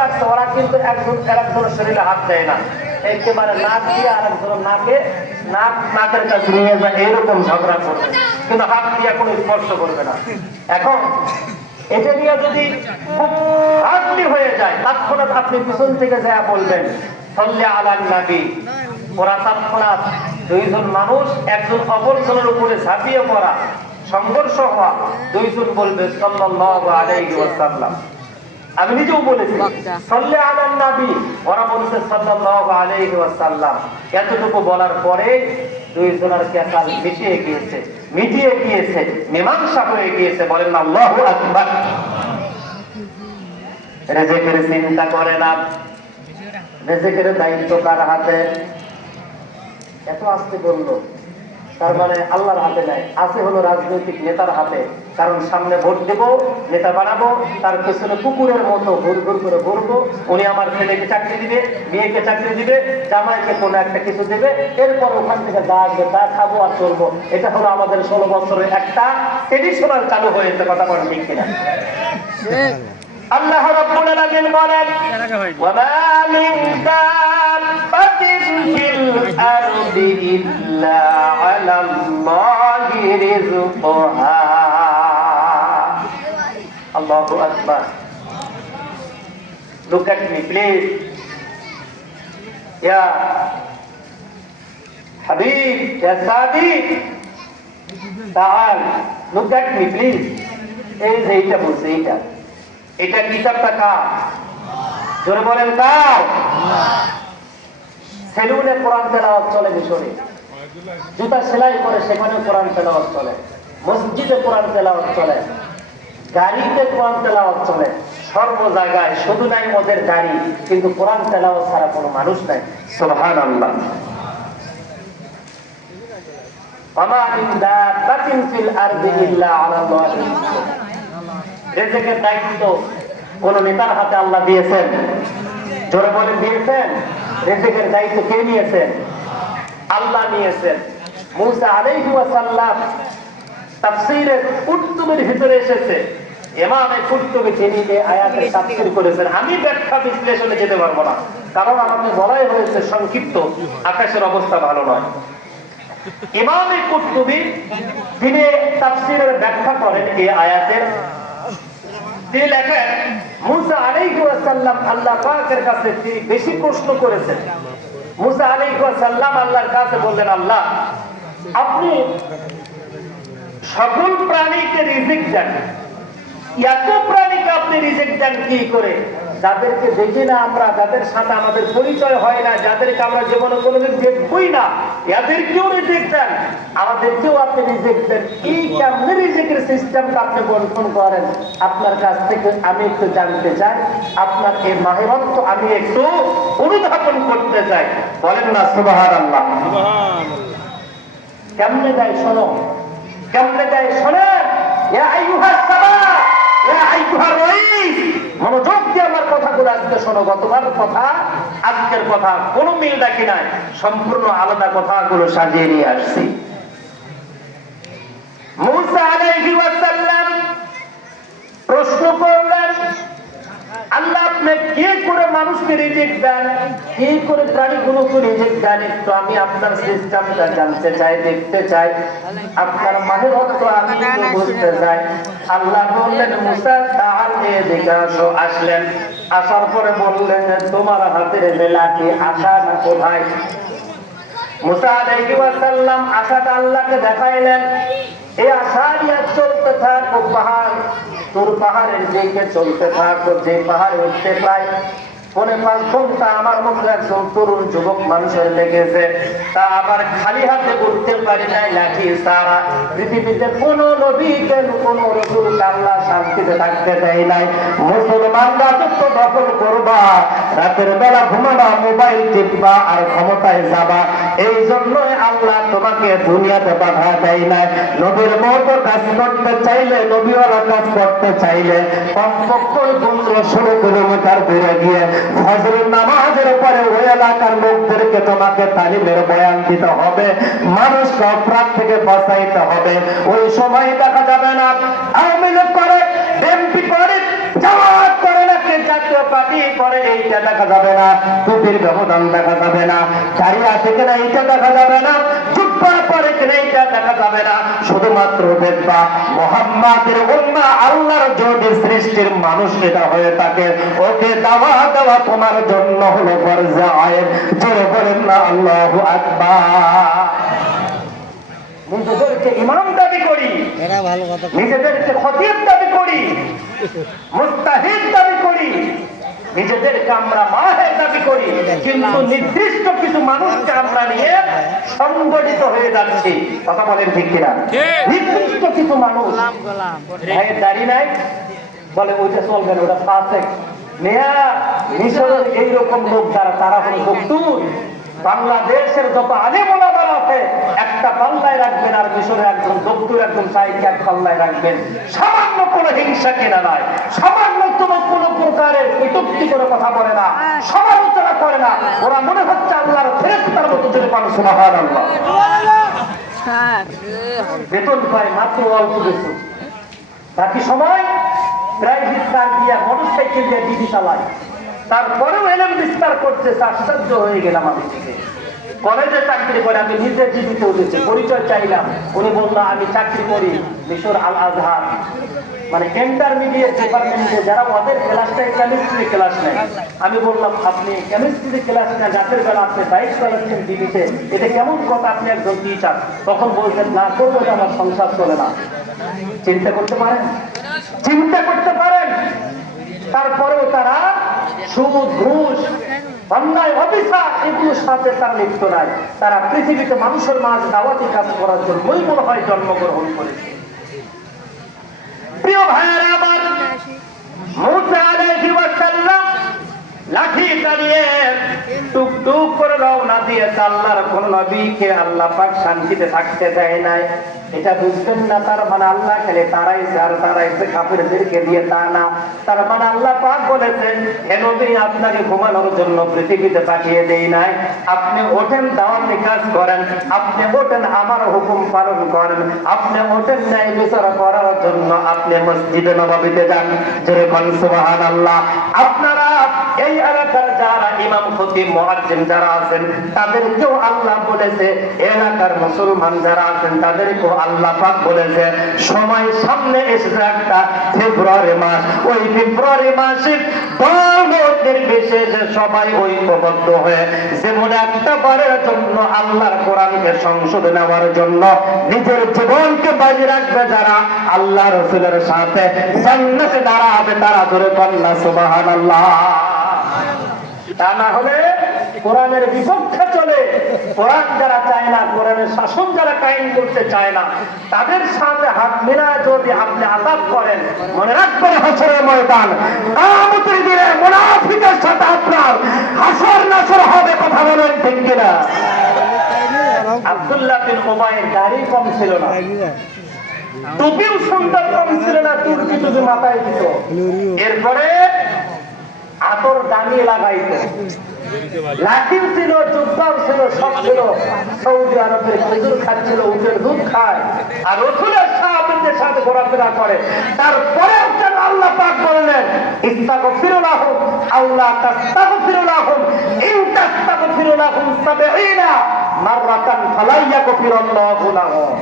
লাগছে, ওরা কিন্তু একজনের শরীরে হাত দেয় না, একেবারে নাক দিয়ে আরেকজনের নাকের কাছে নিয়ে যায়, এরকম ঝগড়া করবে, কিন্তু হাত দিয়ে কোনো স্পর্শ করবে না। এখন এটা নিয়ে যদি খুব হার্ডলি হয়ে যায়, তৎক্ষণাৎ আপনি পিছন থেকে যা বলবেন সাল্লি আলান নবী, ওরা তৎক্ষণাৎ দুইজন মানুষ একজন অপরজনের উপরে ঝাঁপিয়ে পড়া, সংঘর্ষ হওয়া, দুইজন বলবে সাল্লাল্লাহু আলাইহি ওয়াসাল্লাম। আমি নিজেও বলেছি সাল্লি আলান নবী, ওরা বলছে সাল্লাল্লাহু আলাইহি ওয়াসাল্লাম। এতটুকু বলার পরে দুইজনের কেসাল মিটিয়ে গিয়েছে, মীমাংসা হয়ে গিয়েছে। বলেন না আল্লাহু আকবার। রিজিকের চিন্তা করে না, রিজিকের দায়িত্ব কার হাতে? এত আসতে বললো, তার মানে আল্লাহর হাতে নাই, আছে হলো রাজনৈতিক নেতার হাতে। কারণ সামনে ভোট দেব, নেতা বানাবো, তার পেছনে কুকুরের মতো ঘুর ঘুর করে ঘুরবো। উনি আমার ছেলেকে চাকরি দিবে, মেয়েকে চাকরি দিবে, জামাইকে কোনো একটা কিছু দেবে, এরপর ওখান থেকে যা আসবে তা খাবো আর চলবো। এটা হলো আমাদের 16 বছরের একটা ট্রেডিশনাল চালু হয়েছে। কথা বলেন ঠিক কিনা? আল্লাহ রাব্বুল আলামিন বলেন ওয়ামা মিন দাব্বাতিন ফিল আরদি ইল্লা আলাল্লাহি রিজকুহা। আল্লাহু আকবার। Look at me please. Ya Habib, ya Sadiq, ta'al, look at me please. এই যে এইটা বলছে, এটা কিতাবটা কার? জোরে বলেন কার? সেলুনে কোরআন তেলাওয়াত চলে, মিশরে জুতা সেলাই করে সেখানে কোরআন তেলাওয়াত চলে, মসজিদে কোরআন তেলাওয়াত চলে, গাড়িতে কোরআন তেলাওয়াত চলে, সর্ব জায়গায়। শুধু নাই ওদের গাড়ি, কিন্তু কোরআন তেলাওয়াত ছাড়া কোনো মানুষ নাই। সুবহানাল্লাহ। ওয়ামা মিন দাব্বাতিন ফিল আরদি ইল্লা আলাল্লাহি রিজকুহা। রিজিকের দায়িত্ব কোন নেতার হাতে আল্লাহ দিয়েছেন? জোরে বলেন দিয়েছেন? রিজিকের দায়িত্ব কে নিয়েছেন? আল্লাহ নিয়েছেন। মুসা আলাইহি ওয়াসাল্লাম তাফসীরের কুতুবের ভিতরে এসেছে, ইমামে কুতুবী তিনি এই আয়াতের তাফসীর করেছেন। আমি ব্যাখ্যা বিশ্লেষণে যেতে পারবো না, কারণ আমাকে বলাই হয়েছে সংক্ষিপ্ত, আকাশের অবস্থা ভালো নয়। ইমামে কুতুবী তিনি তাফসীরের ব্যাখ্যা করেন এই আয়াতের। তিনি লেখেন মুসা আলাইহিস সালাম আল্লাহ পাকের কাছে বেশি প্রশ্ন করেছেন। মুসা আলাইহিস সালাম আল্লাহর কাছে বললেন, আল্লাহ আপনি সকল প্রাণীকে রিজিক দেন, এত প্রাণীকে আপনি রিজিক দেন কি করে? যাদেরকে দেখি না আমরা, যাদের সাথে আমাদের পরিচয় হয় না, যাদেরকে আমরা জীবনে কোনোদিন দেখবই না, এদেরকেও রিজিক দেন, আমাদেরকেও আপনি রিজিক দেন। এই কেমন রিজিকের সিস্টেমটা আপনি বর্ণন করেন? আপনার কাছ থেকে আমি একটু জানতে চাই, আপনার এই মাহিরত্ব আমি একটু অনুধাবন করতে চাই। বলেন না সুবহানাল্লাহ। কেমনে দেয় শোনো, কেমনে দেয় শোনেন। ইয়া আইয়ুহাস সামা, ইয়া আইয়ুহার রাইস, মনোযোগ দিয়ে আমার কথাগুলো আজকে শোনো। গতবার কথা আজকের কথা কোনো মিল রাখি নাই, সম্পূর্ণ আলাদা কথাগুলো সাজিয়ে নিয়ে আসছি। মুসা আলাইহিস সালাম প্রশ্ন করলেন, আল্লাহ আপনি কি করে মানুষকে রিজিক দেন, কি করে প্রাণীগুলোকে রিজিক দেন, একটু আমি আপনার সিস্টেমটা জানতে চাই, দেখতে চাই, আপনার মাহিরত্ব আমি একটু বুঝতে চাই। আল্লাহ বললেন, মুসা তাআল এদিকে আসো। আসলেন, আসার পরে বললেন, তোমার হাতের লাঠি আশা না কোথায়? মুসা আলাইহিস সালাম আশাটা আল্লাহকে দেখাইলেন। এই আশা নিয়ে চলতে থাকো, পাহাড় তোর পাহাড়ের দিকে চলতে থাকো। যে পাহাড়ে উঠতে প্রায় 5.5 ঘন্টা আমার মতো একজন তরুণ যুবক মানুষের লেগেছে, তা আবার খালি হাতে উঠতে পারি নাই লাঠি ছাড়া। পৃথিবীতে কোন নবীকে কোন রাসূলকে আল্লাহ শান্তিতে থাকতে দেয় নাই। মুসলমান রাজত্ব দখল করবা, রাতের বেলা ঘুমাবা, মোবাইল টিপবা আর ক্ষমতায় যাবা, এই জন্যই আল্লাহ তোমাকে দুনিয়াতে বাধা দেয় নাই। নবীর মতো কাজ করতে চাইলে, নবীওয়ালা কাজ করতে চাইলে কমপক্ষে 15-16 কিলোমিটার দূরে গিয়ে ফজরের নামাজের পরে ওই এলাকার লোকদেরকে তোমাকে তালিমের বয়ান দিতে হবে, মানুষকে অপরাধ থেকে বাঁচাইতে হবে। ওই সময় দেখা যাবে না আওয়ামী লীগ করে, বিএনপি করে, জামাত করে, নাকি জাতীয় পার্টি করে এইটা দেখা যাবে না, টুপির ব্যবধান দেখা যাবে না, দাড়ি আছে কিনা এইটা দেখা যাবে না, জুব্বা পরে কিনা এইটা দেখা যাবে না। শুধুমাত্র দেখবা মুহাম্মাদের উম্মাহ আল্লাহর যদি সৃষ্টির মানুষ এটা হয়ে থাকে, ওকে দাওয়া দেওয়া তোমার জন্য হলো ফরজ আইন। জোরে বলেন না আল্লাহু আকবার। নিজেদেরকে ইমাম দাবি করি, নিজেদেরকে খতিব দাবি করি, মুস্তাহিদ দাবি করি, নিজেদেরকে আমরা মাহের দাবি করি, কিন্তু নির্দিষ্ট কিছু মানুষকে আমরা নিয়ে সংগঠিত হয়ে যাচ্ছি। কথা বলেন ঠিক কিনা? নির্দিষ্ট কিছু মানুষ ভাইয়ের দাড়ি নাই বলে ওইটা চলবে না, ওটা ফাসেক। মেয়া মিশরের এইরকম লোক যারা, তারা হল বক্তুর। বাংলাদেশের যত আলেম ওলামা আছে একটা পাল্লায় রাখবেন, আর মিশরের একজন দপ্তর একজন সাহিত্য এক পাল্লায় রাখবেন। সামান্য কোনো হিংসা কেনা নাই, সামান্যতম কোনো প্রকারের কটূক্তি করে কথা বলে না, সমালোচনা করে না। ওরা মনে হচ্ছে আল্লাহর ফেরেশতার মতো যদি পান। সুবহানাল্লাহ। বেতন পায় মাত্র অল্প বেতন, বাকি সময় প্রাইভেট কার দিয়ে মোটরসাইকেল দিয়ে ডিবি চালায়, তারপরেও এলেম বিস্তার করছে। আশ্চর্য হয়ে গেলাম আমি। কলেজে চাকরি করে, আমি নিজে জীবিতে উঠেছি, পরিচয় চাইলাম, উনি বললো আমি চাকরি করি মিশর আল আজহার, মানে ইন্টারমিডিয়েট ডিপার্টমেন্টে, যারা ওদের ক্লাসটাই কেমিস্ট্রি ক্লাস নেয়। আমি বললাম আপনি কেমিস্ট্রি ক্লাস নেন, রাতের বেলা আপনি বাইক চালাচ্ছেন ডিবিতে, এটা কেমন কথা? আপনি একজন টিচার। তখন বলছেন না করবো, আমার সংসার চলে না। চিন্তা করতে পারেন, চিন্তা করতে পারেন। তারপরেও তারা সুদ, ঘুষ, অন্যায়, অবিচার এগুলোর সাথে তারা লিপ্ত নাই। তারা পৃথিবীতে মানুষের মাঝে দাওয়াতি কাজ করার জন্যই মনে হয় জন্মগ্রহণ করেছে। প্রিয় ভাইয়েরা আমার, মুসা আলাইহিস সালাম লাঠি দাঁড়িয়ে টুকটুক করে রওনা দিয়ে আল্লাহর কোন নবীকে আল্লাহ পাক শান্তিতে থাকতে দেয় নাই। এটা বুঝবেন না তার মানে আল্লাহ খেলে তারাইছে আর তারাইছে কাফেরদেরকে দিয়ে, তা না। তার মানে আল্লাহ পাক বলেছেন, হে নবী আপনাকে ঘুমানোর জন্য পৃথিবীতে পাঠিয়ে দেই নাই, আপনি ওঠেন দাওয়াতি কাজ করেন, আপনি ওঠেন আমার হুকুম পালন করেন, আপনি ওঠেন ন্যায় বিচার করার জন্য আপনি মসজিদে নববীতে যান। জোরে বলেন সুবহানাল্লাহ। আপনারা এই এলাকার যারা ইমাম, খতিব, মুয়াজ্জিন যারা আছেন তাদেরকেও আল্লাহ বলেছে, এলাকার মুসলমান যারা আছেন তাদেরকেও আল্লাহ পাক বলেছে, সময় সামনে এসেছে একটা ফেব্রুয়ারি মাস, ওই ফেব্রুয়ারি মাসে দলমতের বিশেষে সবাই ঐক্যবদ্ধ হয়ে যেমন একটা বারের জন্য আল্লাহর কোরআনকে সংশোধন নেওয়ার জন্য নিজের জীবনকে বাজি রাখবে, যারা আল্লাহ রাসূলের সাথে জান্নাতে দাঁড়াবে, তারা ধরে কন্যা সুবহানাল্লাহ। তা না হলে কোরআনের বিপক্ষে চলে, কোরআন যারা চায় না, কোরআনের শাসন যারা কায়েম করতে চায় না, তাদের সাথে হাত মিলায় যদি আপনি আযাব করেন, মনে রাখবেন হাসরের ময়দান, কিয়ামতের দিনে মুনাফিকের সাথে আপনার হাসর নাসর হবে। কথা বলেন ঠিক কিনা? আব্দুল্লাহ বিন উবাইয়ের দাড়ি কম ছিল না, টুপিও সুন্দর কম ছিল না, টুপি টুপি মাথায় দিত, এরপরে আতর দামি লাগাইতো, লাঠিও ছিল, যুদ্ধও ছিল, সব ছিল। সৌদি আরবের খেজুর খাচ্ছিল, উটের দুধ খায়, আর রাসূলের সাহাবীদের সাথে ঘোরাফেরা করে। তারপরেও কেন আল্লাহ পাক বললেন, ইস্তাগফিরু লাহুম আও লা তাস্তাগফিরু লাহুম ইন তাস্তাগফিরু লাহুম ৭০ মাররাতান ফালা ইয়াগফিরুল্লাহু লাহুম।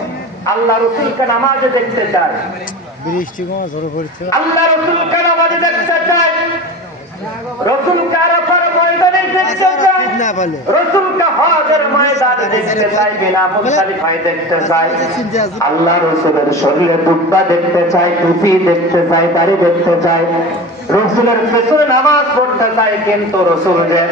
আল্লাহ রাসূলকে নামাজে দেখতে চায়, বৃষ্টি কোন ঝরে পড়ছে, আল্লাহ রাসূলকে নামাজে দেখতে চায়, রাসূলকে আরাফার ময়দানে দেখতে চায়, রাসূলকে হজের ময়দানে দেখতে চায়, বিনা মুসাফিফায় দেখতে চায়, আল্লাহ রাসূলের শরীরে দুব্বা দেখতে চায়, টুপি দেখতে চায়, দাড়ি দেখতে চায়, রাসূলের পেছনে নামাজ পড়তে চায়। কিন্তু রাসূল যে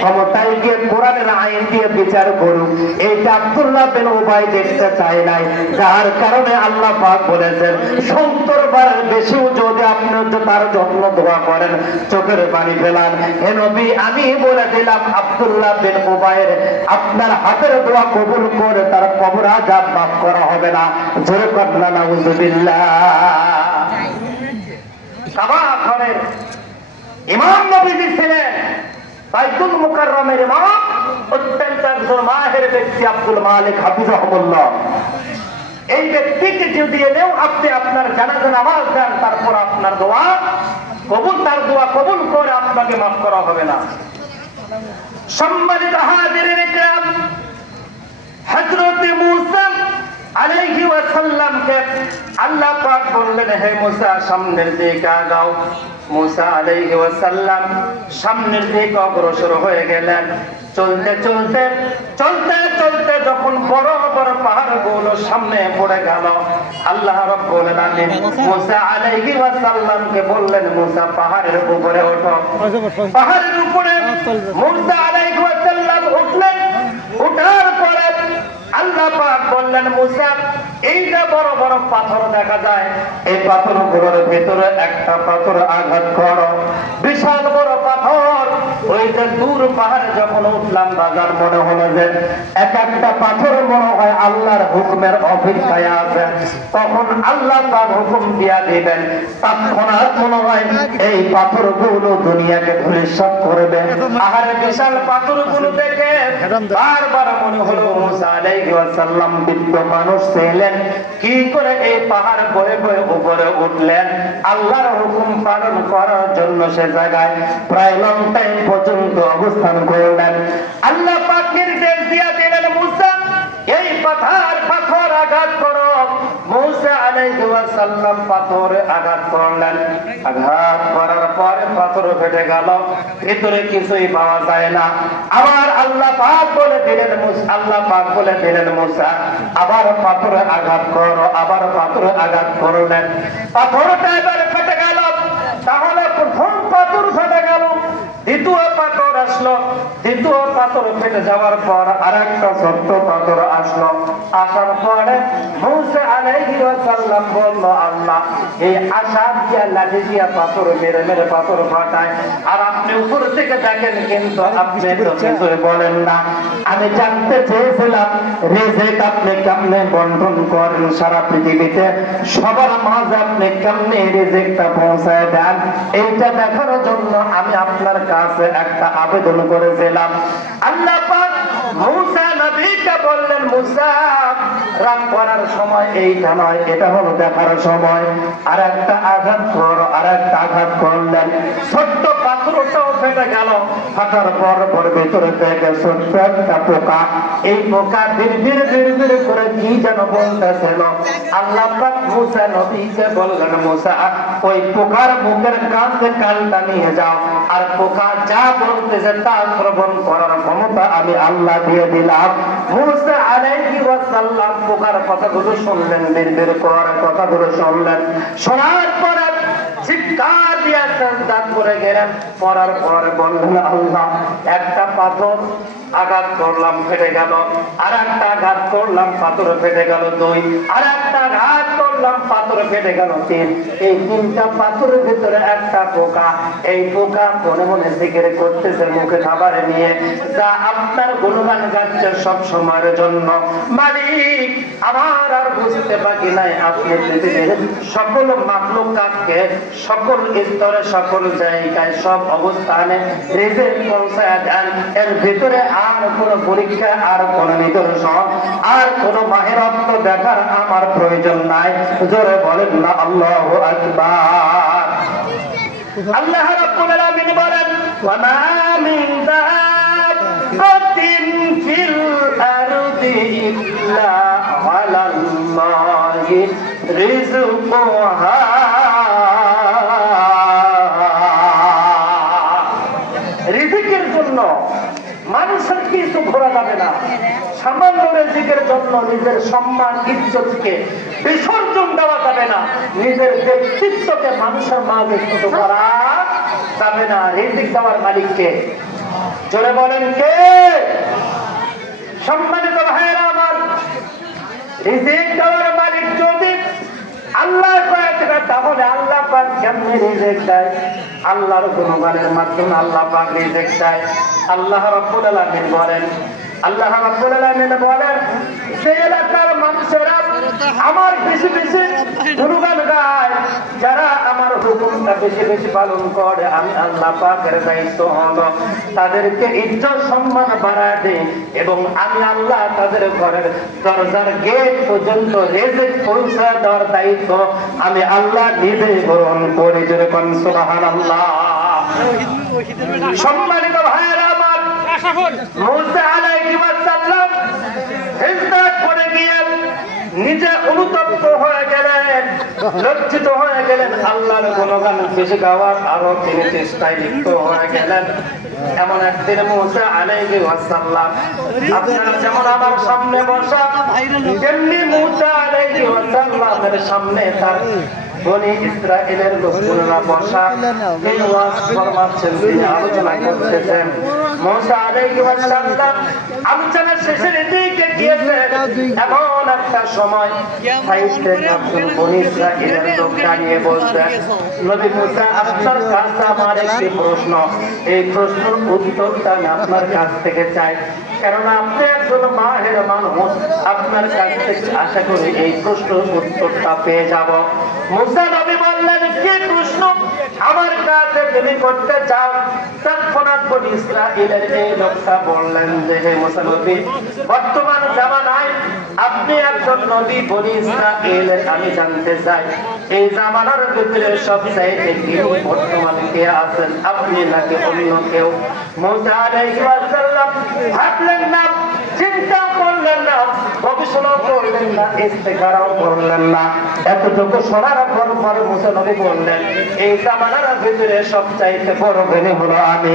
ক্ষমতায় গিয়ে কোরআনের আইন দিয়ে বিচার করুক, এইটা আব্দুল্লাহ বিন উবাই দেখতে চায় নাই, যার কারণে আল্লাহ পাক বলেছেন ৭০ বারের বেশিও যদি আপনি তার জন্য দোয়া করেন, চোখের পানি ফেলান, হে নবী আমি বলে দিলাম আব্দুল্লাহ বিন উবাইয়ের আপনার হাতের দোয়া কবুল করে তার কবর আযাব মাফ করা হবে না। জোরে কন্যা নাউযুবিল্লাহ। কাবা ঘরের ইমাম নবীজি ছিলেন, বাইতুল মুকাররমের ইমাম, অত্যন্ত একজন মাহের ব্যক্তি আব্দুল মালিক হাফিজাহুল্লাহ। এই ব্যক্তিকে যদি এনেও আপনি আপনার জানাজা নামাজ দেন, তারপর আপনার দোয়া কবুল, তার দোয়া কবুল করে আপনাকে মাফ করা হবে না। সম্মানিত হাজিরিন ইকরাম, হযরত মূসা আলাইহি ওয়াসাল্লামকে আল্লাহ পাক বললেন, হে মূসা সামনের দিকে আগাও। মূসা আলাইহি ওয়াসাল্লাম সামনের দিকে অগ্রসর হয়ে গেলেন। চলতে চলতে চলতে চলতে যখন বড় বড় পাহাড়গুলো সামনে পড়ে গেল, আল্লাহ রাব্বুল আলামিন মূসা আলাইহি ওয়াসাল্লামকে বললেন, মূসা পাহাড়ের উপরে ওঠো। পাহাড়ের উপরে মূসা আলাইহি ওয়াসাল্লাম উঠলেন। উঠার পরে আল্লাহ পাক বললেন, মূসা এই যে বড় বড় পাথর দেখা যায়, এই পাথরগুলোর ভিতরে একটা পাথর আঘাত করো। বিশাল বড় পাথর। ওই যে দূর পাহাড়ে যখন উঠলাম বাজার, মনে হলো যে এক একটা পাথর মনে হয় আল্লাহর হুকুমের অপেক্ষায় আছে। তখন আল্লাহ পাক হুকুম দিয়া দিবেন, তৎক্ষণাৎ মনে হয় এই পাথরগুলো দুনিয়াকে ধূলিসাৎ করবে। আহারে বিশাল পাথরগুলো দেখে বারবার মনে হলো মূসা আলাইহি ওয়াসাল্লাম বৃদ্ধ মানুষ ছিলেন, কি করে এই পাহাড় বয়ে বয়ে উপরে উঠলেন আল্লাহর হুকুম পালন করার জন্য। সে জায়গায় প্রায় লং টাইম পর্যন্ত অবস্থান করলেন। আল্লাহ পাক নির্দেশ দিয়া দিলেন, মূসা এই পাথর আঘাত করো। মূসা আলাইহি ওয়াসাল্লাম পাথরে আঘাত করলেন। আঘাত করার পরে পাথর ফেটে গেল, ভিতরে কিছুই পাওয়া যায় না। আবার আল্লাহ পাক বলে দিলেন, মূসা আবার পাথরে আঘাত করো। আবার পাথরে আঘাত করলেন, পাথরটা এবার ফেটে গেল। তাহলে প্রথম পাথর ফেটে গেল, দ্বিতীয় পাথর আসলো। দ্বিতীয় পাথর ফেটে যাওয়ার পর আরেকটা ছোট্ট পাথর আসলো। আসার পরে মূসা আলাইহি ওয়াসাল্লাম বলল, আল্লাহ এই আশা দিয়া লাঠি দিয়া পাথর মেরে মেরে পাথর ফাটায়, আর আপনি উপর থেকে দেখেন কিন্তু আপনি তো কিছুই বলেন না। আমি জানতে চেয়েছিলাম রিজিক আপনি কেমনে বন্টন করেন সারা পৃথিবীতে, সবার মাঝে আপনি কেমনে রিজিকটা পৌঁছায় দেন, এইটা দেখার জন্য আমি আপনার কাছে একটা আবেদন করেছিলাম। আল্লাহ পাক মূসা নবীকে বললেন, মূসা রাগ করার সময় এইটা নয়, এটা হলো দেখার সময়। আর একটা আঘাত করো। আর একটা আঘাত করলেন, ছোট্ট পাথরটাও ফেটে গেল। ফাটার পর ভেতরে থেকে ছোট্ট একটা পোকা। এই পোকা ধীরে ধীরে ধীরে ধীরে করে কি যেন বলতেছিল। আল্লাহ পাক মূসা নবীকে বললেন, মূসা ওই পোকার মুখের কাছে কানটা নিয়ে যাও, আর পোকা যা বলতেছে তা শ্রবণ করার ক্ষমতা আমি আল্লাহ দিয়ে দিলাম। মূসা আলাইহি ওয়াসাল্লাম পোকার কথাগুলো শুনলেন, বের করার কথাগুলো শুনলেন। শোনার পর চিৎকার দিয়া সাজদা করে গেলেন। পড়ার পর বললেন, আল্লাহ একটা পাথর আঘাত করলাম ফেটে গেল, আর একটা আঘাত করলাম পাথর ফেটে গেল 2, আর একটা আঘাত করলাম পাথর ফেটে গেল 3। এই 3টা পাথরের ভিতরে একটা পোকা। এই পোকা মনে মনে জিকির করতেছে মুখে খাবার নিয়ে, যা আপনার গুণগান গাচ্ছে সব সময়ের জন্য। মালিক আমার আর বুঝতে বাকি নাই, আপনি পৃথিবীর সকল মাখলুকাতকে সকল স্তরে সকল জায়গায় সব অবস্থানে রিজিক পৌঁছায় দেন। এর ভিতরে আর কোন পরীক্ষা, আর কোন নিদর্শন, আর কোন মাহিরত্ব দেখার আমার প্রয়োজন নাই। জোরে বলেন না আল্লাহু আকবার। আল্লাহ রাব্বুল আলামিন বলেন, ওয়া মা মিন দাব্বাতিন ফিল আরদি ইল্লা আলাল্লাহি রিজকুহা। রিজিকের জন্য মানুষের কিছু ঘোরা যাবে না। সামান্য রিজিকের জন্য নিজের সম্মান ইজ্জতকে বিসর্জন দেওয়া যাবে না। নিজের ব্যক্তিত্বকে মানুষের মাঝে ছোট করা যাবে না। রিজিক দেওয়ার মালিককে জোরে বলেন কে? সম্মানিত ভাইয়েরা আমার, রিজিক দেওয়ার মালিক যদি আল্লাহ কয়েকটা, তাহলে আল্লাহ পাক কেমনে রিজিক দেয়? আল্লাহর গুণগানের মাধ্যমে আল্লাহ পাক রিজিক দেয়। আল্লাহ রাব্বুল আলামিন বলেন, যে এলাকার মানুষেরা আমার বেশি বেশি গুণগান গায়, যারা আমার হুকুমটা বেশি বেশি পালন করে, আমি আল্লাহ পাকের দায়িত্ব হলো তাদেরকে ইজ্জত সম্মান বাড়ায় দেই এবং আমি আল্লাহ তাদের ঘরের দরজার গেট পর্যন্ত রিজিক পৌঁছে দেওয়ার দায়িত্ব আমি আল্লাহ নিজে গ্রহণ করি। যেরকম সুবহানাল্লাহ। সম্মানিত ভাইয়েরা আমার, মুসা আলাইহিস সালাম হিজরত করে গিয়ে নিজে অনুতপ্ত হয়ে গেলেন, লজ্জিত হয়ে গেলেন, আল্লাহর গুণগান বেশি গাওয়ার আরো তিনি চেষ্টায় লিপ্ত হয়ে গেলেন। এমন একদিন মুসা আলাইহিস সালাম, আপনারা যেমন আমার সামনে বসা, তেমনি মুসা আলাইহিস সালামের সামনে তার বনি ইসরাইলের লোকজনেরা বসা, এই ওয়াজ ফরমাচ্ছেন, তিনি আলোচনা করতেছেন। মুসা আলাইহিস সালাম আলোচনার শেষের দিকে গিয়েছেন, এমন একটা সময় সাইডে একজন বনি ইসরাইলের লোক দাঁড়িয়ে বলছেন, নবী মুসা, আপনার কাছে আমার একটি প্রশ্ন, এই প্রশ্নের উত্তরটা আমি আপনার কাছ থেকে চাই, কারণ আপনি একজন মাহের মানুষ, আপনার কাছ থেকে আশা করি এই প্রশ্নের উত্তরটা পেয়ে যাব। মুসা নবী বললেন, কি প্রশ্ন আমার কাছে তুমি করতে চাও? তৎক্ষণাৎ বনি ইসরাইলের এই লোকটা বললেন যে, হে মুসা নবী, বর্তমান জামানায় আপনি একজন নবী, বনি ইসরাইলের আমি জানতে চাই এই জামানার ভিতরে সবচাইতে যিনি বর্তমানে কে আছেন, আপনি নাকি অন্য কেউ? মুসা আলাইহিস সালাম ভাবলেন না, চিন্তা করলেন না, গবেষণা করলেন না, ইস্তেখারাও করলেন না। এতটুকু শোনার পর পরে মুসা নবী বললেন, এই জামানার ভিতরে সবচাইতে বড় জ্ঞানী হলো আমি,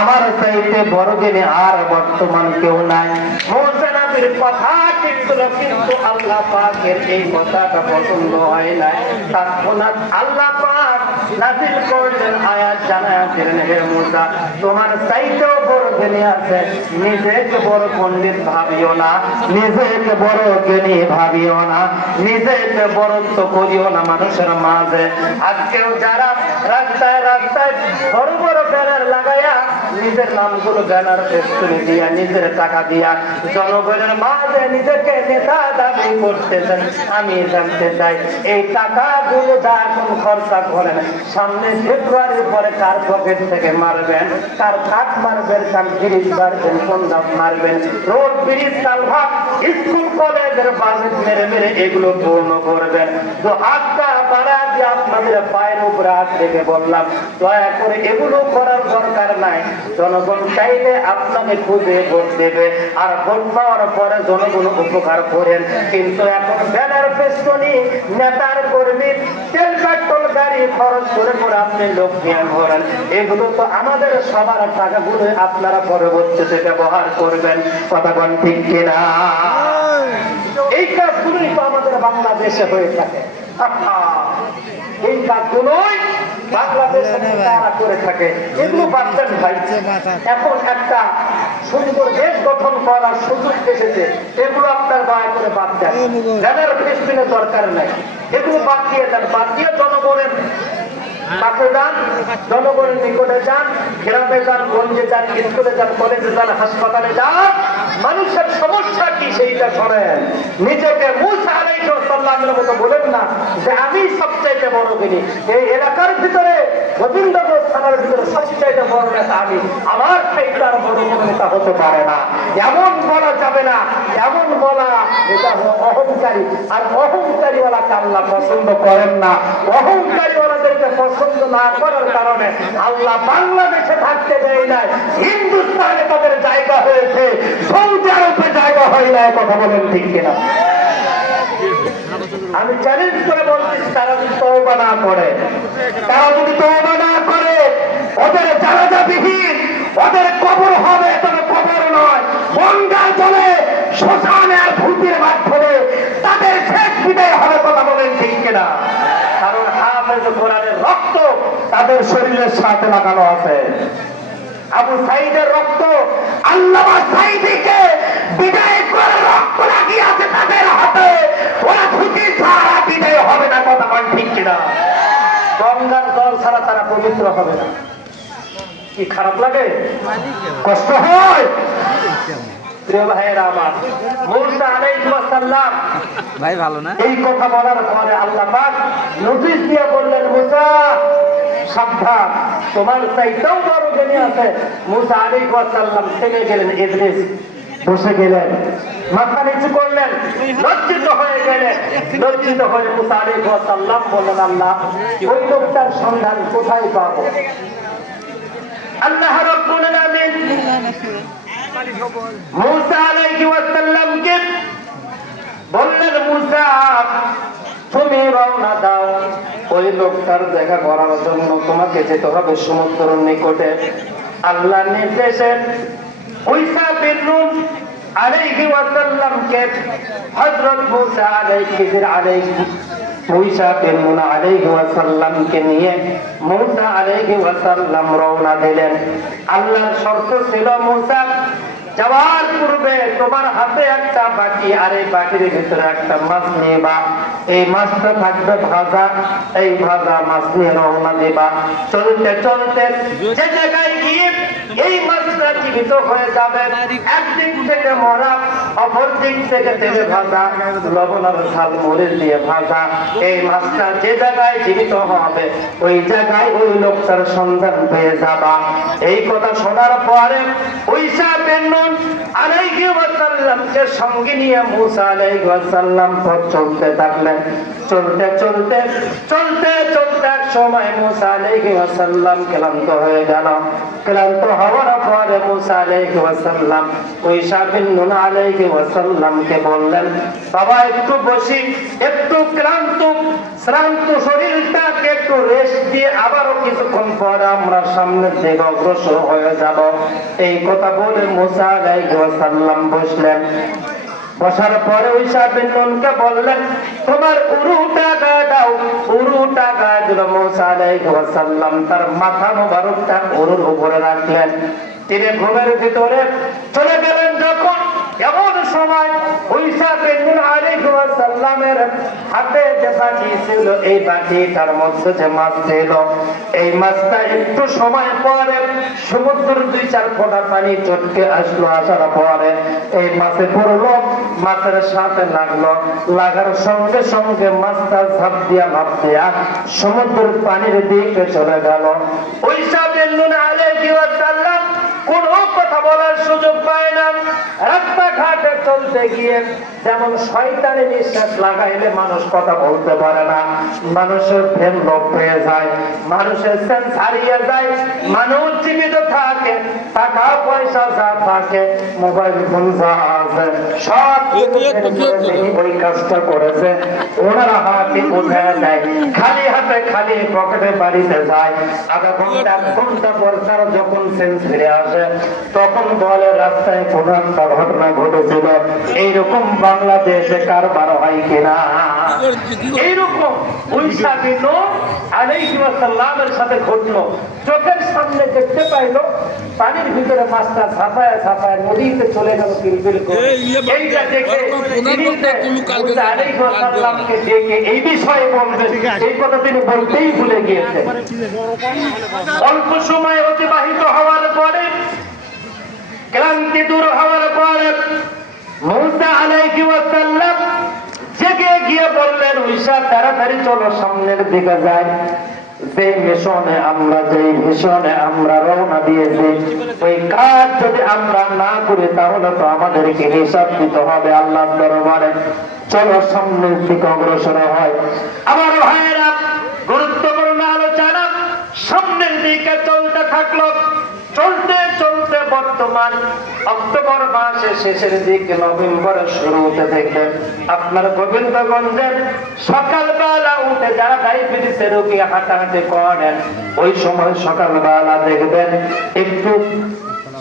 আমার চাইতে বড় জ্ঞানী আর বর্তমান কেউ নাই। মুসা নবীর কথা ঠিক ছিল, কিন্তু আল্লাহ পাকের এই কথাটা পছন্দ হয় নাই। তৎক্ষণাৎ আল্লাহ পাক নাযিল করলেন আয়াত, জানায়া দিলেন, হে মুসা, তোমার চাইতেও বড় জ্ঞানী আছে, নিজেকে বড় পণ্ডিত ভাবিও না, নিজেকে বড় জ্ঞানী ভাবিও না, নিজেকে বরত্ব করিও না মানুষের মাঝে। আজকেও যারা রাস্তায় রাস্তায় বড় বড় ব্যানার লাগাইয়া নিজের নামগুলো ব্যানার পেছনে দিয়া, নিজের টাকা দিয়া জনগণের মাঝে নিজেকে নেতা দাবি করতেছেন, আমি জানতে চাই এই টাকাগুলো যা এখন খরচা করেন, সামনে ফেব্রুয়ারির পরে কার পকেট থেকে মারবেন, কার কাঠ মারবেন, কার ব্রিজ মারবেন, কোন দাম মারবেন, রোড ব্রিজ কালভার্ট স্কুল কলেজের বাজেট মেরে মেরে এগুলো পূর্ণ করবেন। তো হাতটা বাড়া দিয়ে আপনাদের পায়ের উপরে হাত রেখে বললাম, দয়া করে এগুলো করার দরকার নাই। জনগণ চাইলে আপনাকে খুঁজে ভোট দেবে, আর ভোট পাওয়ার পরে জনগণ উপকার করেন, কিন্তু এখন ব্যানার পেছনি নেতার কর্মী তেল পেট্রোল গাড়ি খরচ করে করে আপনি লোক জ্ঞান করেন, এগুলো তো আমাদের সবার টাকাগুলো আপনারা পরবর্তীতে ব্যবহার করবেন। কথা বল ঠিক কিনা? এই কাজগুলোই তো আমাদের বাংলাদেশে হয়ে থাকে। এই কাজগুলোই বাংলাদেশে তারা করে থাকে, এগুলো বাচ্চান ভাই। এখন একটা সুন্দর দেশ গঠন করার সুযোগ এসেছে, এগুলো আপনার দয়া করে বাদ দেন, ব্যানার ফেস্টিনের দরকার নাই, এগুলো বাদ দিয়ে দেন, বাদ দিয়ে জনগণের কাছে যান, জনগণের নিকটে যান, গ্রামে যান, গঞ্জে যান, স্কুলে যান, কলেজে যান, হাসপাতালে যান, মানুষের সমস্যা কি সেইটা শোনেন। নিজেকে মুসা আলাইহিস সালামের মতো বলেন না যে আমি সবচাইতে বড় জ্ঞানী, এই এলাকার ভিতরে গোবিন্দগঞ্জ থানার ভিতরে সবচাইতে বড় নেতা আমি, আমার চাইতে আর বড় কোনো নেতা হতে পারে না, এমন বলা যাবে না। এমন বলা এটা অহংকারী, আর অহংকারীওয়ালাকে আল্লাহ পছন্দ করেন না। অহংকারীওয়ালাদেরকে পছন্দ না করার কারণে আল্লাহ বাংলাদেশে থাকতে দেয় নাই, হিন্দুস্তানে তাদের জায়গা হয়েছে, সৌদি আরবে জায়গা হয় না। কথা বলেন ঠিক কিনা? আমি চ্যালেঞ্জ করে বলতেছি, তারা যদি তওবা না করে, তারা যদি তওবা না করে, ওদের জানাজাবিহীন ওদের কবর হবে, তবে কবর নয়, গঙ্গার জলে শ্মশানে আর ভূতের মাধ্যমে তাদের শেষ বিদায় হবে। কথা বলেন ঠিক কিনা? কারণ হাফেজ কোরআনের রক্ত তাদের শরীরের সাথে লাগানো আছে। আবু সাইদের রক্ত আল্লামা সাইদিকে বিদায় করে রক্ত লাগিয়ে আছে তাদের হাতে, ওরা ধুতি ছাড়া বিদায় হবে না। কথা বলেন ঠিক কিনা? গঙ্গার জল ছাড়া তারা পবিত্র হবে না। কি খারাপ লাগে? কষ্ট হয়? প্রিয় ভাইয়েরা আমার, মূসা আলাইহিস সালাম ভাই ভালো না? এই কথা বলার পরে আল্লাহ পাক নোটিশ দিয়ে বললেন, মূসা সাবধান, তোমার চাইতেও বড় জ্ঞানী আছে। মূসা আলাইহিস সালাম থেমে গেলেন, ইদ্রিস বসে গেলেন, মাথা নিচু করলেন, লজ্জিত হয়ে গেলেন। লজ্জিত হয়ে মূসা আলাইহিস সালাম বললেন, আল্লাহ ওই লোকটার সন্ধান কোথায় পাবো? আল্লাহ রাব্বুল আলামিন মূসা আলাইহিস সালামকে বললেন, মূসা তুমি রওনা দাও, ওই লোকটার দেখা করার জন্য তোমাকে যেতে হবে সমুদ্রের নিকটে। আল্লাহ নির্দেশে ঈসা বিন নূন আলাইহিস সালামকে হযরত মূসা ঈসা বিন নূন আলাইহিস সালামকে নিয়ে মূসা আলাইহিস সালাম রওনা দিলেন। আল্লাহর শর্ত ছিল, মূসা যাওয়ার পূর্বে তোমার হাতে একটা বাটি, আর এই বাটির ভিতরে একটা মাছ নেবা। এই মাছটা থাকবে ভাজা, এই ভাজা মাছ নিয়ে রওনা দেবা। চলতে চলতে যে জায়গায় গিয়ে এই মাছটা জীবিত হয়ে যাবে, একদিক থেকে মরা, অপর দিক থেকে তেলে ভাজা, লবণ আর ঝাল মরিচ দিয়ে ভাজা, এই মাছটা যে জায়গায় জীবিত হবে ওই জায়গায় ওই লোকটার সন্ধান পেয়ে যাবা। এই কথা শোনার পরে ঈসা বিন নূন আলাইহিস সালামকে সঙ্গে নিয়ে মূসা আলাইহিস সালাম পথ চলতে থাকলেন। চলতে চলতে চলতে চলতে এক সময় মূসা আলাইহিস সালাম ক্লান্ত হয়ে গেল। ক্লান্ত হওয়ার পরে মূসা আলাইহিস সালাম ঈসা বিন নূন আলাইহিস সালামকে বললেন, বাবা একটু বসি, একটু শ্রান্ত শরীরটাকে একটু রেস্ট দিয়ে আবারও কিছুক্ষণ পরে আমরা সামনের দিকে অগ্রসর হয়ে যাব। এই কথা বলে মূসা আলাইহিস সালাম বসলেন। বসার পরে ঈসা বিন নূনকে বললেন, তোমার উরুটা গায়ে দাও। উরুটা গায়ে দিল। মূসা আলাইহিস সালাম তার মাথা মোবারকটা উরুর উপরে রাখলেন। তিনি ঘুমের ভিতরে চলে গেলেন। যখন এমন সময় ঈসা বিন নূন আলাইহিস সালামের হাতে যে বাটি ছিল, এই বাটিটার মধ্যে যে মাছ ছিল, এই মাছটা একটু সময় পরে সমুদ্রের 2-4 ফোঁটা পানি চটকে আসলো। আসার পরে এই মাছে পড়লো, মাছের সাথে লাগলো, লাগার সঙ্গে সঙ্গে মাছটা ঝাঁপ দিয়া সমুদ্রের পানির দিকে চলে গেল। ঈসা বিন নূন আলাইহিস সালাম কোনো কথা বলার সুযোগ পায় না। রাস্তাঘাটে চলতে গিয়ে যেমন শয়তানি নিঃশ্বাস লাগাইলে মানুষ কথা বলতে পারে না, মানুষের ফেম লোপ হয়ে যায়, মানুষের সেন্স হারিয়ে যায়, মানুষ জীবিত থাকে, টাকা পয়সা যা থাকে, মোবাইল ফোন যা আছে, সব ওই কাজটা করেছে। ওনারা হাতে উঠায় দেয়, খালি হাতে খালি পকেটে বাড়িতে যায়। আধা ঘন্টা 1 ঘন্টা পর তারা যখন সেন্স ফিরে আসে, তখন বলে রাস্তায় কোন একটা ঘটনা ঘটেছিল। এইরকম বাংলাদেশে কারবার হয় কিনা? এইরকম ঈসা বিন নূন আলাইহিস সালামের সাথে ঘটলো। চোখের সামনে দেখতে পাইলো পানির ভিতরে মাছটা ঝাঁপায় ঝাঁপায় নদীতে চলে গেল কিলবিল করে। এইটা দেখে ঈসা আলাইহিস সালামকে ডেকে এই বিষয়ে বলবেন, এই কথা তিনি বলতেই ভুলে গিয়েছেন। অল্প সময় অতিবাহিত হওয়ার পরে, ক্লান্তি দূর হওয়ার পরে মূসা আলাইহিস সালাম জেগে গিয়ে বললেন, ঈসা তাড়াতাড়ি চলো, সামনের দিকে যাই। যে মিশনে আমরা রওনা দিয়েছি, ওই কাজ যদি আমরা না করি তাহলে তো আমাদেরকে হিসাব দিতে হবে আল্লাহর দরবারে। চলো সামনের দিকে অগ্রসর হয়। আমার ভাইয়েরা, গুরুত্বপূর্ণ আলোচনা সামনের দিকে চলতে থাকলো। চলতে চলতে বর্তমান অক্টোবর মাসের শেষের দিকে, নভেম্বরের শুরুতে থেকে আপনার গোবিন্দগঞ্জের সকালবেলা উঠে যারা ডায়াবেটিসে রোগী হাঁটাহাঁটি করেন, ওই সময় সকালবেলা দেখবেন একটু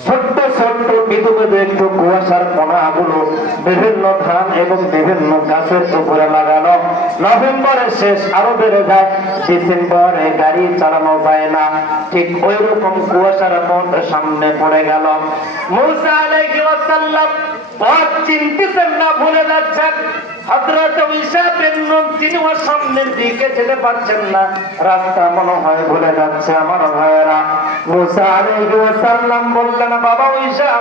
ছোট্ট ছোট্ট বিধুবেদে একটু কুয়াশার কণাগুলো বিভিন্ন ধান এবং বিভিন্ন গাছের উপরে লাগানো। নভেম্বরের শেষ আরো বেড়ে যায়, ডিসেম্বরে গাড়ি চালানো যায় না। ঠিক ওই রকম কুয়াশার মত সামনে পড়ে গেল। মূসা আলাইহিস সালাম পথ চিনতেছেন না, ভুলে যাচ্ছেন। হযরত ঈসা বিন নূন তিনি ওর সামনের দিকে যেতে পারছেন না, রাস্তা মনে হয় ভুলে যাচ্ছে। আমার ভাইয়েরা, মুসা আলাইহিস সালাম বললেন, বাবা ঈসা,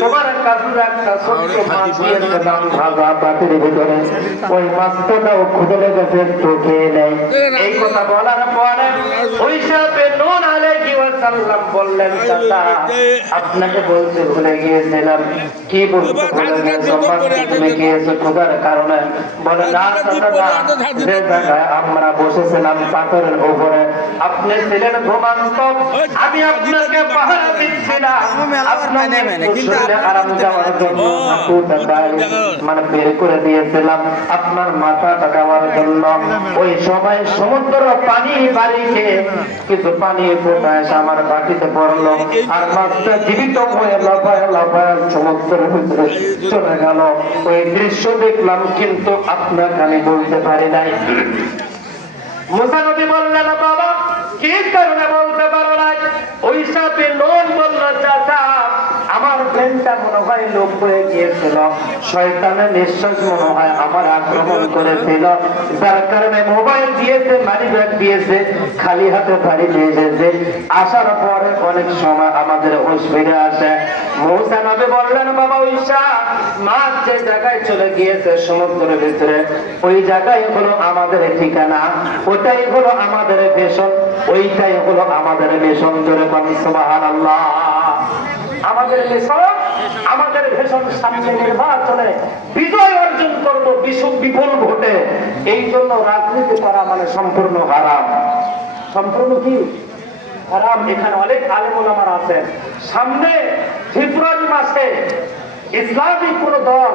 তোমার কাছে একটা ছোট্ট মাছ দিয়েছিলাম ভাজা পাতির ভিতরে, ওই মাছটাও ক্ষুধা লেগেছে, একটু খেয়ে নেই। এই কথা বলার পরে ঈসা বিন নূন আলাইহিস সালাম বললেন, চাচা আপনাকে বলতে ভুলে গিয়েছিলাম। কি বলতে ভুলে গিয়েছো? তুমি গিয়েছো ক্ষুধার কারণে? বলে, না চাচা, যে জায়গায় আমরা বসেছিলাম পাথরের উপরে, আপনি ছিলেন ঘুমান্ত, আমি আপনাকে পাহারা দিচ্ছিলাম, আপনাকে শরীরে আরাম দেওয়ার জন্য মানে বের করে দিয়েছিলাম আপনার মাথাটা দেওয়ার জন্য। ওই সময় সমুদ্র পানি বাড়িতে কিছু পানি ফোটায় আমার বাটিতে পড়লো, আর মাছটা জীবিত হয়ে লাফায় লাফায় সমুদ্রের ভিতরে চলে গেল। ওই দৃশ্য দেখলাম, কিন্তু আপনাকে আমি বলতে পারি নাই। মুসা নবী বললেন, বাবা কি কারণে বলতে পারো না? ঈসা বিন নূন বলল, চাচা আমার প্লেনটা মনে হয় লোক হয়ে গিয়েছিল, শয়তানের নিঃশ্বাস মনে হয় আমার আক্রমণ করেছিল, যার কারণে মোবাইল দিয়েছে, মানি ব্যাগ দিয়েছে, খালি হাতে বাড়ি নিয়ে এসেছে। আসার পরে অনেক সময় আমাদের হুঁশ ফিরে আসে। মুসা নবী বললেন, বাবা ঈসা, মাছ যে জায়গায় চলে গিয়েছে সমুদ্রের ভিতরে, ওই জায়গায় হলো আমাদের ঠিকানা, ওটাই হলো আমাদের মিশন, ওইটাই হলো আমাদের মিশন। জোরে বলেন সুবহানাল্লাহ। আমাদের মিশন, আমাদের ভীষণ সামনে নির্বাচনে বিজয় অর্জন করব বিপুল ভোটে। এই জন্য রাজনীতি করা মানে সম্পূর্ণ হারাম। সম্পূর্ণ কি হারাম? এখানে অনেক আলেম ওলামারা আছেন। সামনে ফেব্রুয়ারি মাসে ইসলামিক কোন দল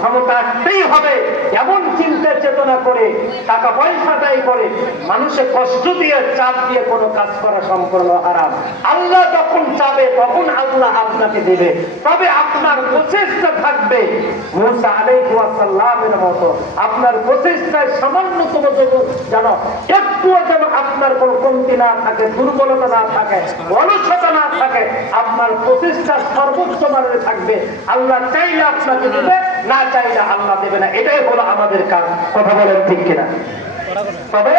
ক্ষমতা আসতেই হবে এমন চিন্তা চেতনা করে, টাকা পয়সা ব্যয় করে, মানুষের কষ্ট দিয়ে, চাপ দিয়ে কোনো কাজ করা সম্পূর্ণ হারাম। আল্লাহ যখন চাবে তখন আল্লাহ আপনাকে দেবে, তবে আপনার প্রচেষ্টা থাকবে মুসা আলাইহিস সালামের মতো। আপনার প্রচেষ্টায় সামান্যতম যেন একটুও যেন আপনার কোনো কমতি না থাকে, দুর্বলতা না থাকে, অলসতা না থাকে, আপনার প্রচেষ্টা সর্বোচ্চ মানের থাকবে। আল্লাহ চাইলে আপনাকে দেবে, না চাইলে আল্লাহ দেবে না। এটাই হলো আমাদের কাজ। কথা বলেন ঠিক কিনা? তবে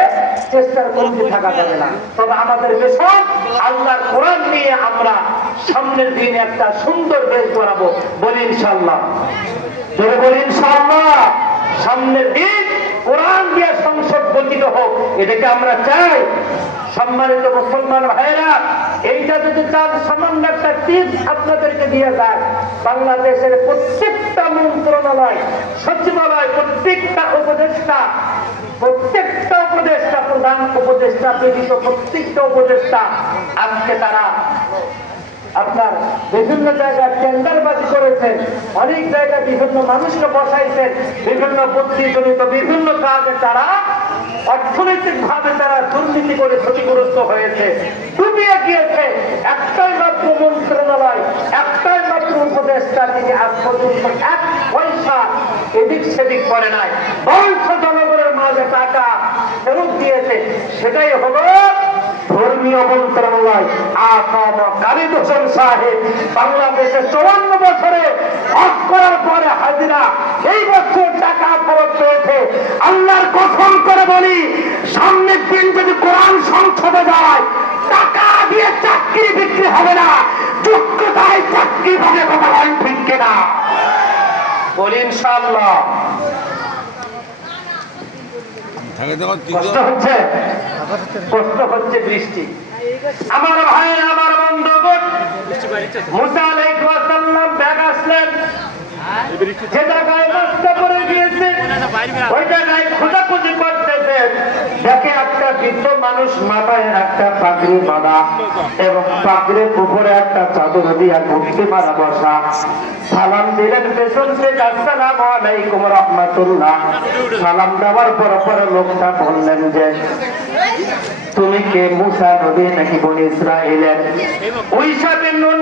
চেষ্টার কমতি থাকা যাবে না। তবে আমাদের মিশন আল্লাহর কোরআন নিয়ে আমরা সামনের দিনে একটা সুন্দর দেশ গড়াবো। বলি ইনশাআল্লাহ। জোরে বলি ইনশাআল্লাহ। সামনের দিন কোরআন দিয়ে সংসদ গঠিত হোক, এটাকে আমরা চাই। সম্মানিত মুসলমান ভাইরা, এইটা যদি তার সামান্য একটা টিপস আপনাদেরকে দিয়ে যায়, বাংলাদেশের প্রত্যেকটা মন্ত্রণালয়, সচিবালয়, প্রত্যেকটা উপদেষ্টা, প্রধান উপদেষ্টা ব্যতীত প্রত্যেকটা উপদেষ্টা আজকে তারা আপনার বিভিন্ন জায়গায় টেন্ডারবাজি করেছেন, অনেক জায়গায় বিভিন্ন মানুষকে বসাইছেন, বিভিন্ন বুদ্ধিজনিত বিভিন্ন কাজে তারা অর্থনৈতিক ভাবে তারা দুর্নীতি করে ক্ষতিগ্রস্ত হয়েছে, ডুবিয়ে গিয়েছে। একটাই মাত্র মন্ত্রণালয়, একটাই মাত্র উপদেষ্টা, তিনি আজ পর্যন্ত এক পয়সা এদিক সেদিক করে নাই, বংশ জনগণের মাঝে টাকা ফেরত দিয়েছে। সেটাই হলো ধর্মীয় মন্ত্রণালয়। আকাম খালিদ হোসেন সাহেব বাংলাদেশে 54 বছরে হজ করার পরে হাজিরা এই বছর টাকা ফেরত পেয়েছে। আল্লাহর কসম করে বলি, সামনের দিন যদি কোরআন সংসদে যায়, টাকা দিয়ে চাকরি বিক্রি হবে না, যোগ্যতায় চাকরি হবে। কথা বলেন ঠিক কিনা? বলি ইনশাআল্লাহ। কষ্ট হচ্ছে, কষ্ট হচ্ছে বৃষ্টি। আমার ভাই, আমার বন্ধুগণ, মুসা আলাইহিস সালাম ব্যাগ আসলেন, যে জায়গায় মাছটা পড়ে গিয়েছে ওই জায়গায় খোঁজাখুঁজি করতেছে। দেখে একটা বৃদ্ধ মানুষ মাথায় একটা পাগড়ি বাঁধা এবং পাগড়ির উপরে একটা চাদর দিয়া ঘুমটি মারা বসা। সালাম দিলেন পেছন থেকে, আসসালামু আলাইকুম রাহমাতুল্লাহ। সালাম দেওয়ার পরে লোকটা বললেন যে, তুমি কে মুসা নবী নাকি বনি ইসরাইলের? ঈসা বিন নূন